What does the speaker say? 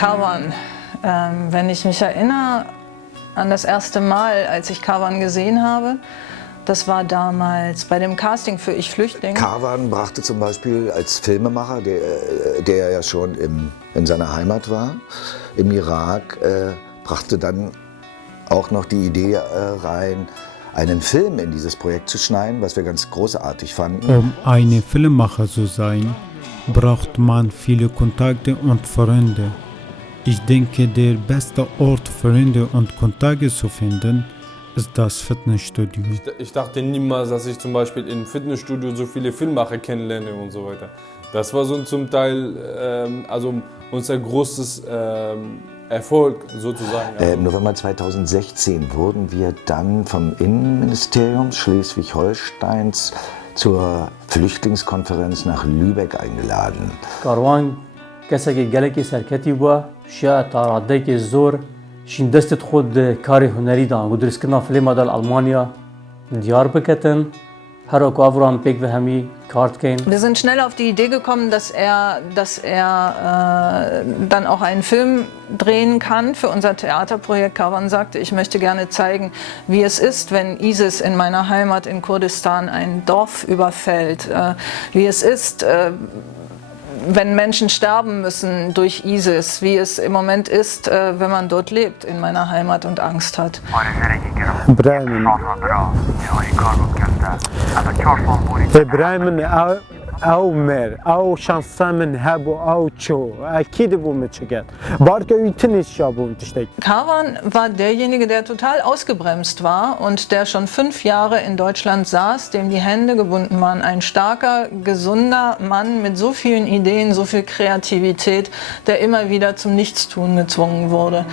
Kavan. Wenn ich mich erinnere an das erste Mal, als ich Kavan gesehen habe, das war damals bei dem Casting für Ich Flüchtling. Kavan brachte zum Beispiel als Filmemacher, der ja schon in seiner Heimat war, im Irak, brachte dann auch noch die Idee rein, einen Film in dieses Projekt zu schneiden, was wir ganz großartig fanden. Um ein Filmemacher zu sein, braucht man viele Kontakte und Freunde. Ich denke, der beste Ort, Freunde und Kontakte zu finden, ist das Fitnessstudio. Ich dachte niemals, dass ich zum Beispiel im Fitnessstudio so viele Filmemacher kennenlerne und so weiter. Das war so zum Teil unser großes Erfolg sozusagen. Im November 2016 wurden wir dann vom Innenministerium Schleswig-Holsteins zur Flüchtlingskonferenz nach Lübeck eingeladen. Karwan کسی گلکی سرکتی با شیا تاراده که زور شین دستت خود کاری هنری دان و درست کردن فیلم دال آلمانیا دیار بکتن هر اکو افرام پیک و همی کارت کن. Wir sind schnell auf die Idee gekommen, dass er dann auch einen Film drehen kann für unser Theaterprojekt. Kavan sagte, ich möchte gerne zeigen, wie es ist, wenn ISIS in meiner Heimat in Kurdistan ein Dorf überfällt, wie es ist, wenn Menschen sterben müssen durch ISIS, wie es im Moment ist, wenn man dort lebt, in meiner Heimat und Angst hat. او مر او شانسا من هبو او چو اكيد بو متشگت بارك يتنش شابو تشتك. Kavan war derjenige, der total ausgebremst war und der schon 5 Jahre in Deutschland saß, dem die Hände gebunden waren. Ein starker, gesunder Mann mit so vielen Ideen, so viel Kreativität, der immer wieder zum Nichtstun gezwungen wurde.